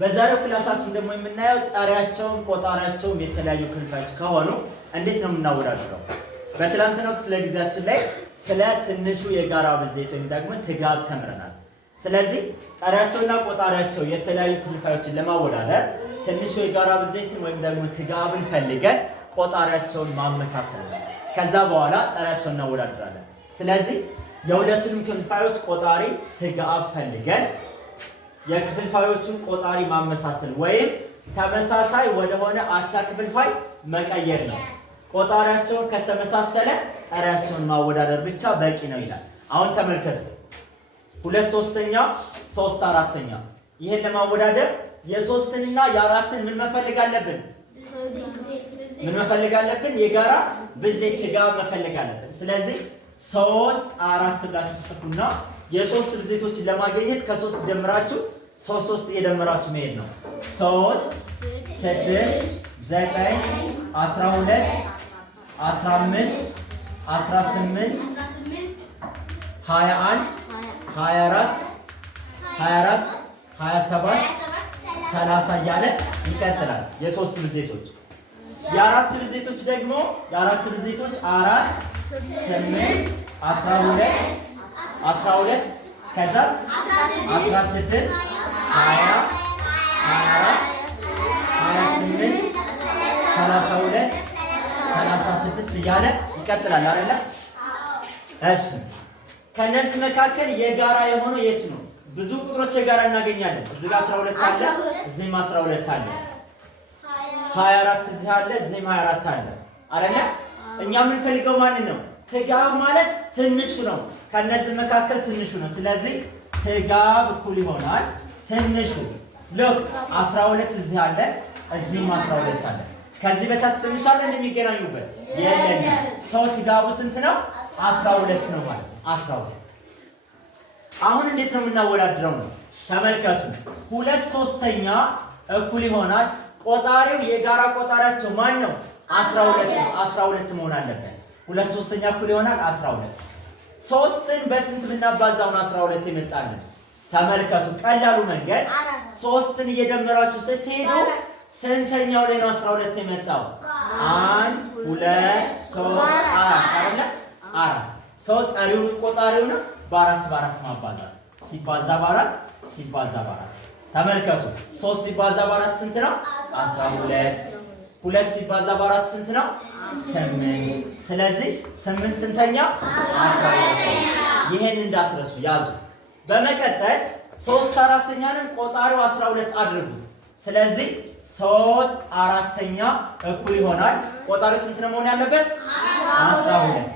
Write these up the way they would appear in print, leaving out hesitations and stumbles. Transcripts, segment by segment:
በዛሬው ክላሳችን ደግሞ የምናየው ጠሪያቸውም ቆጣሪያቸውም የተለያዩ ክፍሎች ከሆኑ እንዴት ነው የምናወዳድረው? በትላንትናው ክፍለ ጊዜያችን ላይ ስለ ትንሹ የጋራ ብዜት ወይም ደግሞ ትጋብ ተምረናል። ስለዚህ ጠሪያቸውና ቆጣሪያቸው የተለያዩ ክፍሎችን ለማወዳደር ትንሹ የጋራ ብዜትን ወይም ደግሞ ትጋብን ፈልገን ቆጣሪያቸውን ማመሳሰል ነው። ከዛ በኋላ ጠሪያቸውን እናወዳድራለን። ስለዚህ የሁለቱንም ክፍሎች ቆጣሪ ትጋብ ፈልገን የክፍልፋዮቹን ቆጣሪ ማመሳሰል ወይም ተመሳሳይ ወደሆነ አቻ ክፍልፋይ መቀየር ነው። ቆጣሪያቸውን ከተመሳሰለ ጠሪያቸውን ማወዳደር ብቻ በቂ ነው ይላል። አሁን ተመልከቱ። 2/3 3/4። ይሄን ለማወዳደር የ3ንና የ4ን ምን መፈልግ አለብን? ምን መፈልግ አለብን? የጋራ ብዜት ትጋብ መፈልግ አለብን። ስለዚህ 3 4 ብላችሁ ትጽፉና የሶስት ብዜቶችን ለማግኘት ከ3 ጀምራችሁ 3 እየደመራችሁ መሄድ ነው። 3 6 9 12 15 18 21 24 27 30 እያለ ይቀጥላል። የሶስት ብዜቶች የአራት ብዜቶች ደግሞ የአራት ብዜቶች 4 8 12 12 ከዛስ 16 20 24 28 32 36 እያለ ይቀጥላል አይደለ? እሺ ከነዚህ መካከል የጋራ የሆነው የቱ ነው? ብዙ ቁጥሮች የጋራ እናገኛለን። እዚህ ጋር 12 አለ፣ እዚህም 12 አለ። 24 እዚህ አለ፣ እዚህም 24 አለ አይደለ? እኛ የምንፈልገው ማንን ነው? ትጋብ ማለት ትንሹ ነው። ከነዚህ መካከል ትንሹ ነው። ስለዚህ ትጋብ እኩል ይሆናል ትንሹ። ሎክ 12 እዚህ አለ፣ እዚህም 12 አለ። ከዚህ በታች ትንሽ አለ እንደሚገናኙበት የለም። ሰው ትጋቡ ስንት ነው? 12 ነው ማለት 12። አሁን እንዴት ነው የምናወዳድረው ነው? ተመልከቱ። 2/3 እኩል ይሆናል ቆጣሪው የጋራ ቆጣሪያቸው ማን ነው? 12 ነው። 12 መሆን አለበት። 2/3 እኩል ይሆናል 12። 3ን በስንት ብናባዛው ነው 12 የመጣልን? ተመልከቱ። ቀላሉ መንገድ 3ን እየደመራችሁ ስትሄዱ ስንተኛው ላይ ነው 12 የመጣው? 1 2 3 4 አይደለ? 4 ሰው ጠሪውን ቆጣሪውን በ4 ማባዛት ሲባዛ በ4 ሲባዛ በ4 ተመልከቱ። 3 ሲባዛ በ4 ስንት ነው? 12 2 ሲባዛ በ4 ስንት ነው? 8 ስለዚህ 8 ስንተኛ? 12 ይሄን እንዳትረሱ ያዙ። በመቀጠል 3/4ኛንም ቆጣሪው 12 አድርጉት። ስለዚህ 3/4 እኩል ይሆናል ቆጣሪው ስንት ነው መሆን ያለበት?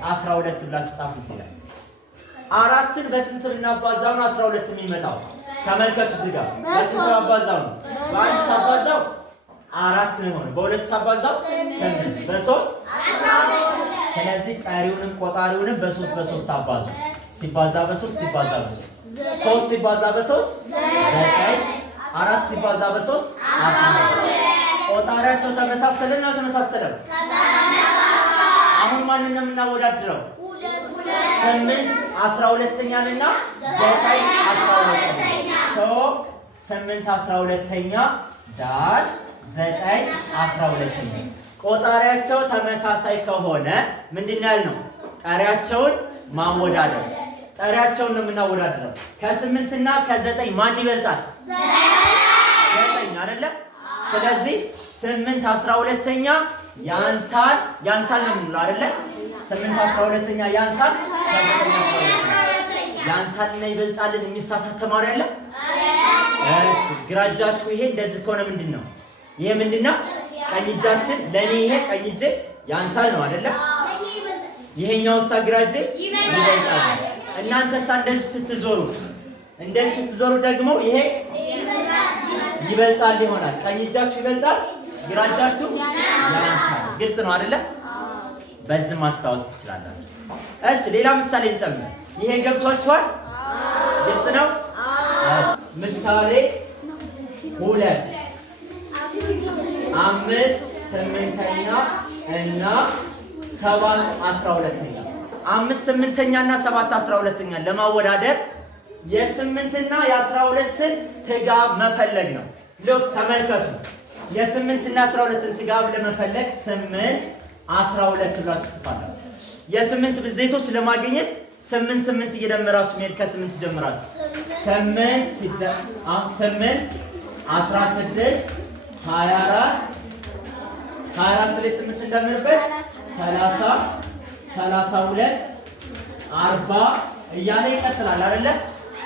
12 ብላችሁ ጻፉ ይላል። 4ን በስንት ብናባዛው ነው 12 የሚመጣው? ተመልከቱ እዚህ ጋር በስንት አባዛው ነው? በ1 ሳባዛው 4 ነው ሆነ። በ2 ሳባዛው 8 በ3 ስለዚህ ቀሪውንም ቆጣሪውንም በ3 አባዙ። ሲባዛ በ3 ሲባዛ በ3 3 ሲባዛ በ3 9 4 ሲባዛ በ3 12 ቆጣሪያቸው ተመሳሰለና አልተመሳሰለም? አሁን ማንን ነው የምናወዳድረው? 8 12ኛንና 9 12ኛ 8 12ኛ ዳሽ 9 12ኛ ቆጣሪያቸው ተመሳሳይ ከሆነ ምንድን ነው ያልነው? ጠሪያቸውን ማወዳደር። ጠሪያቸውን ነው የምናወዳድረው። ከ8 እና ከ9 ማን ይበልጣል? 9 አይደለ? ስለዚህ 8 12ኛ ያንሳል ነው የምንለው አይደለ? 8 12ኛ ያንሳል ያንሳልና ይበልጣልን የሚሳሳት ተማሪ አለ? እሺ ግራ እጃችሁ ይሄ እንደዚህ ከሆነ ምንድን ነው? ይሄ ምንድን ነው? ቀኝ እጃችን ለኔ ይሄ ቀኝ እጄ ያንሳል ነው አይደለ? ይሄኛው ሳ ግራ እጄ ይበልጣል። እናንተሳ እንደዚህ ስትዞሩ ደግሞ ይሄ ይበልጣል ይሆናል። ቀኝ እጃችሁ ይበልጣል፣ ግራ እጃችሁ ያንሳል። ግልጽ ነው አይደለ? በዚህ ማስታወስ ትችላላችሁ። እሺ ሌላ ምሳሌ እንጨምር። ይሄ ገብቷችኋል? ግልጽ ነው? እሺ ምሳሌ 2 5 8ኛ እና 7 12ኛ 5 8ኛ እና 7 12ኛ ለማወዳደር የ8 እና የ12ን ትጋብ መፈለግ ነው። ሎክ ተመልከቱ። የ8 እና 12ን ጥጋብ ለመፈለግ 8 12 ብላችሁ ትጽፋላችሁ። የ8 ብዜቶች ለማግኘት 8 እየደመራችሁ መሄድ ከ8 ጀምራችሁ 8 16 24 24 ላይ 8 ስንደምርበት 30 32 40 እያለ ይቀጥላል አይደለ?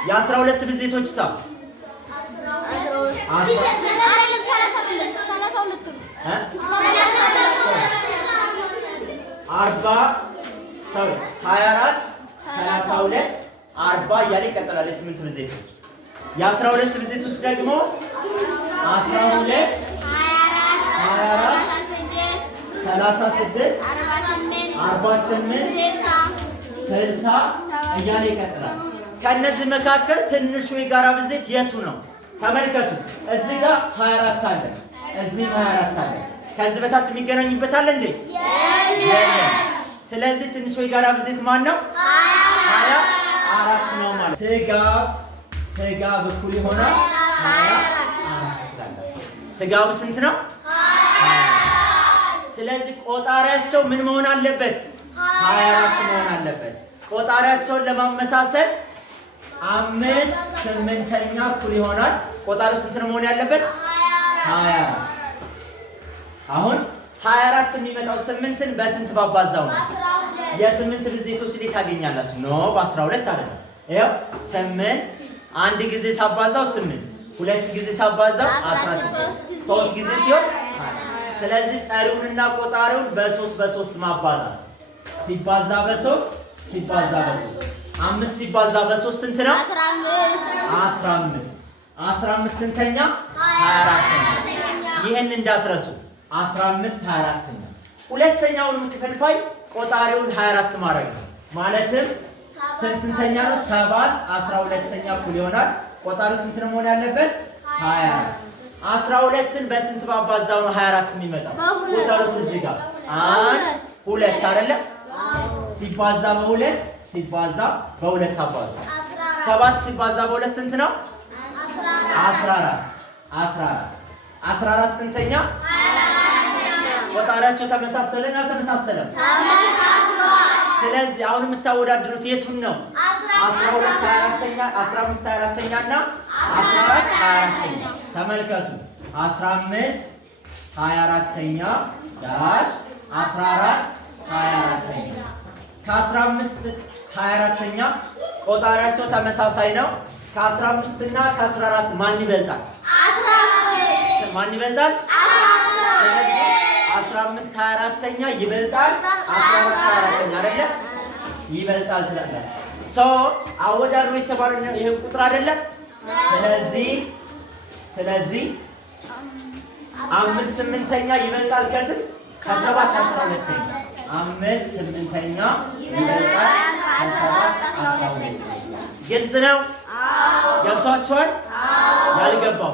የ12 ብዜቶች ሂሳብ 24 32 40 እያለ ይቀጥላል። የ8 ብዜቶች የ12 ብዜቶች ደግሞ 12 24 36 48 60 እያለ ይቀጥላል። ከነዚህ መካከል ትንሹ የጋራ ብዜት የቱ ነው? ተመልከቱ። እዚህ ጋር 24 አለ፣ እዚህም 24 አለ። ከዚህ በታች የሚገናኙበት አለ እንዴ? የለም። ስለዚህ ትንሹ የጋራ ብዜት ማን ነው? 24 ነው ማለት። ጥጋብ እኩል ይሆናል 24። ጥጋቡ ስንት ነው? 24። ስለዚህ ቆጣሪያቸው ምን መሆን አለበት? 24 መሆን አለበት። ቆጣሪያቸውን ለማመሳሰል 5/8 እኩል ይሆናል። ቆጣሪው ስንት ነው መሆን ያለበት? 24። አሁን 24 የሚመጣው 8ን በስንት ባባዛው ነው? የ8 ብዜቶች ላይ ታገኛላችሁ። ኖ በ12 አይደለም። ይኸው 8 አንድ ጊዜ ሳባዛው 8፣ ሁለት ጊዜ ሳባዛው 16፣ 3 ጊዜ ሲሆን ስለዚህ ጠሪውንና ቆጣሪውን በ3 ማባዛት ሲባዛ በ3 ሲባዛ በ3 5 ሲባዛ በ3 ስንት ነው? 15 15 ስንተኛ? 24ኛ። ይሄን እንዳትረሱ። 15 24ኛ። ሁለተኛውን ክፍልፋይ ቆጣሪውን 24 ማድረግ ነው። ማለትም ስንተኛ ነው? 7 12ኛ እኩል ይሆናል። ቆጣሪው ስንት ነው መሆን ያለበት? 24። 12ን በስንት ባባዛው ነው 24 የሚመጣው? ቁጥሩት እዚህ ጋር 1 2 አይደለ? ሲባዛ በ2 ሲባዛ በ2 አባዙ። 7 ሲባዛ በ2 ስንት ነው? 14 14 ስንተኛ? ቆጣሪያቸው ተመሳሰለና ተመሳሰለም? ስለዚህ አሁን የምታወዳድሩት የቱን ነው? 12 24ኛ 15 24ኛ እና 14 24ኛ። ተመልከቱ 15 24ኛ ዳሽ 14 24ኛ። ከ15 24ኛ ቆጣሪያቸው ተመሳሳይ ነው። ከ15 እና ከ14 ማን ይበልጣል? 15 ማን ይበልጣል? 15 24ኛ ይበልጣል 14 24ኛ አይደለ? ይበልጣል ትላለህ። አወዳድሮ የተባለው ይሄ ቁጥር አይደለ? ስለዚህ 5/8ኛ ይበልጣል ከስንት? ከ7 12ኛ። 5/8ኛ ይበልጣል ከ7 12ኛ። ግልጽ ነው? ገብቷችኋል? ያልገባው